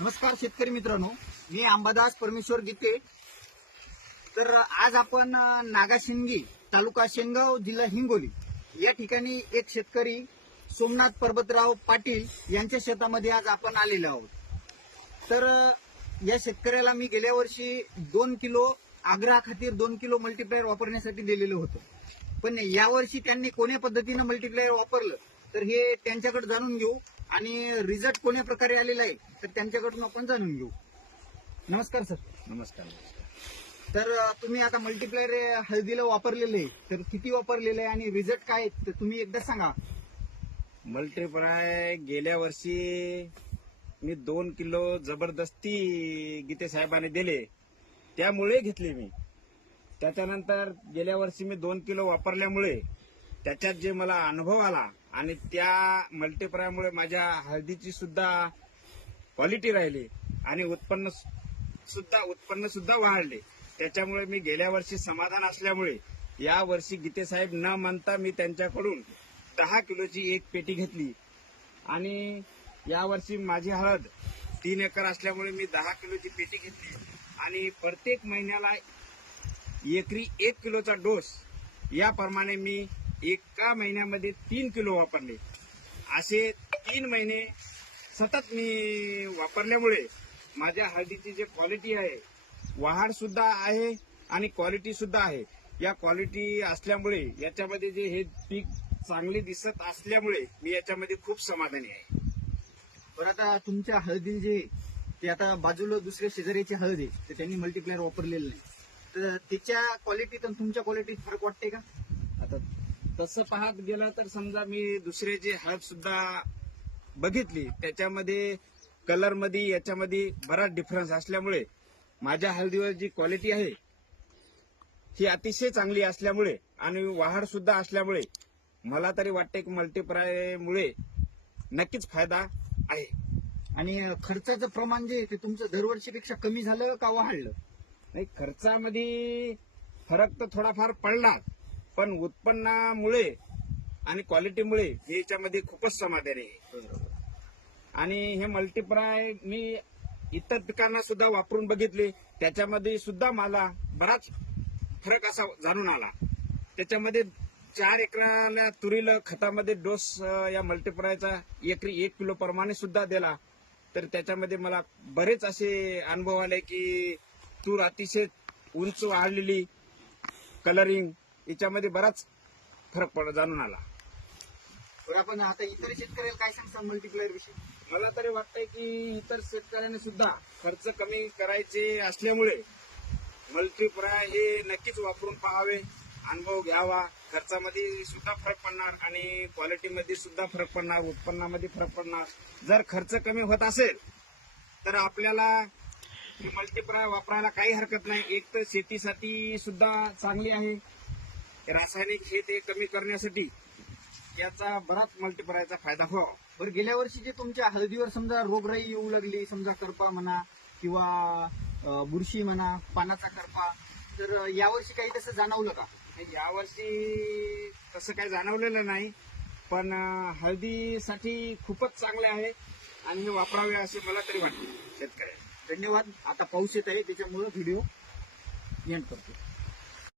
नमस्कार शेतकरी मित्रांनो मी अंबादास परमेश्वर गीते. तर आज आपण नागाशिंगी तालुका शेंगाव जिल्हा हिंगोली या ठिकाणी एक शेतकरी सोमनाथ पर्वतराव पाटील यांच्या शेतामध्ये आज आपण आलेलो आहोत. तर या शेतकऱ्याला मी गेल्या वर्षी दोन किलो आग्रा खातीर दोन किलो मल्टीप्लायर वापरण्यासाठी दिलेलं होतं. पण यावर्षी त्यांनी कोण्या पद्धतीनं मल्टीप्लायर वापरलं? तर हे त्यांच्याकडे जाणून घेऊ. आणि रिझल्ट कोण्या प्रकारे आलेला आहे तर त्यांच्याकडून आपण जाणून घेऊ. नमस्कार सर. नमस्कार तर तुम्ही आता मल्टीप्लायर हळदीला वापरलेलं आहे तर किती वापरलेलं आहे आणि रिझल्ट काय आहेत ते तुम्ही एकदा सांगा. मल्टीप्लाय गेल्या वर्षी मी दोन किलो जबरदस्ती गीते साहेबांनी दिले. त्यामुळे घेतले मी. त्याच्यानंतर गेल्या वर्षी मी दोन किलो वापरल्यामुळे त्याच्यात जे मला अनुभव आला आणि त्या मल्टीप्रायमुळे माझ्या हळदीची सुद्धा क्वालिटी राहिली आणि उत्पन्न सुद्धा उत्पन्न सुद्धा वाढले. त्याच्यामुळे मी गेल्या वर्षी समाधान असल्यामुळे या वर्षी गीते साहेब न म्हणता मी त्यांच्याकडून दहा किलोची एक पेटी घेतली. आणि यावर्षी माझी हळद तीन एकर असल्यामुळे मी दहा किलोची पेटी घेतली. आणि प्रत्येक महिन्याला एकरी एक किलोचा डोस याप्रमाणे मी एका महिन्यामध्ये तीन किलो वापरले. असे तीन महिने सतत मी वापरल्यामुळे माझ्या हळदीची जे क्वालिटी आहे वाढ सुद्धा आहे आणि क्वालिटी सुद्धा आहे. या क्वालिटी असल्यामुळे याच्यामध्ये जे हे पीक चांगले दिसत असल्यामुळे मी याच्यामध्ये खूप समाधानी आहे. बरं आता तुमच्या हळदी जे ते आता बाजूला दुसऱ्या शेजारीची हळद आहे तर त्यांनी मल्टीप्लायर वापरलेलं नाही. तर त्याच्या क्वालिटीत आणि तुमच्या क्वालिटीत फरक वाटते का? आता तसं पाहत गेलं तर समजा मी दुसरे जे हळद सुद्धा बघितली त्याच्यामध्ये कलरमध्ये याच्यामध्ये बराच डिफरन्स असल्यामुळे माझ्या हळदीवर जी क्वालिटी आहे ही अतिशय चांगली असल्यामुळे आणि वाढ सुद्धा असल्यामुळे मला तरी वाटते की मल्टीप्रायमुळे नक्कीच फायदा आहे. आणि खर्चाचं प्रमाण जे आहे ते तुमचं दरवर्षीपेक्षा कमी झालं का वाढलं? नाही खर्चामध्ये फरक तर थोडाफार पडला पण उत्पन्नामुळे आणि क्वालिटीमुळे मी याच्यामध्ये खूपच समाधानी आहे. आणि हे मल्टीप्राय मी इतर पिकांना सुद्धा वापरून बघितले. त्याच्यामध्ये सुद्धा मला बराच फरक असा जाणून आला. त्याच्यामध्ये चार एकराला तुरीला खतामध्ये डोस या मल्टीप्रायचा एकरी एक किलो प्रमाणे सुद्धा दिला. तर त्याच्यामध्ये मला बरेच असे अनुभव आले की तूर अतिशय उंच वाढलेली कलरिंग याच्यामध्ये बराच फरक पड जाणून आला. बरं आपण आता इतर शेतकऱ्याला काय सांगता मल्टीप्लायर विषयी? मला तरी वाटतंय की इतर शेतकऱ्यांनी सुद्धा खर्च कमी करायचे असल्यामुळे मल्टीप्राय हे नक्कीच वापरून पाहावे अनुभव घ्यावा. खर्चामध्ये सुद्धा फरक पडणार आणि क्वालिटीमध्ये सुद्धा फरक पडणार उत्पन्नामध्ये फरक पडणार. जर खर्च कमी होत असेल तर आपल्याला मल्टीप्राय वापरायला काही हरकत नाही. एक तर शेतीसाठी सुद्धा चांगली आहे. रासायनिक हे ते कमी करण्यासाठी याचा बराच मल्टीप्रायचा फायदा व्हावा बरं गेल्या वर्षी जे तुमच्या हळदीवर समजा रोगराई येऊ लागली समजा करपा म्हणा किंवा बुरशी म्हणा पानाचा करपा तर यावर्षी काही तसं जाणवलं का? हे यावर्षी तसं काही जाणवलेलं नाही पण हळदीसाठी खूपच चांगले आहे आणि हे वापरावे असे मला तरी वाटते. शेतकऱ्यांना. धन्यवाद. आता पाऊस येत आहे त्याच्यामुळे व्हिडिओ एंड करतो.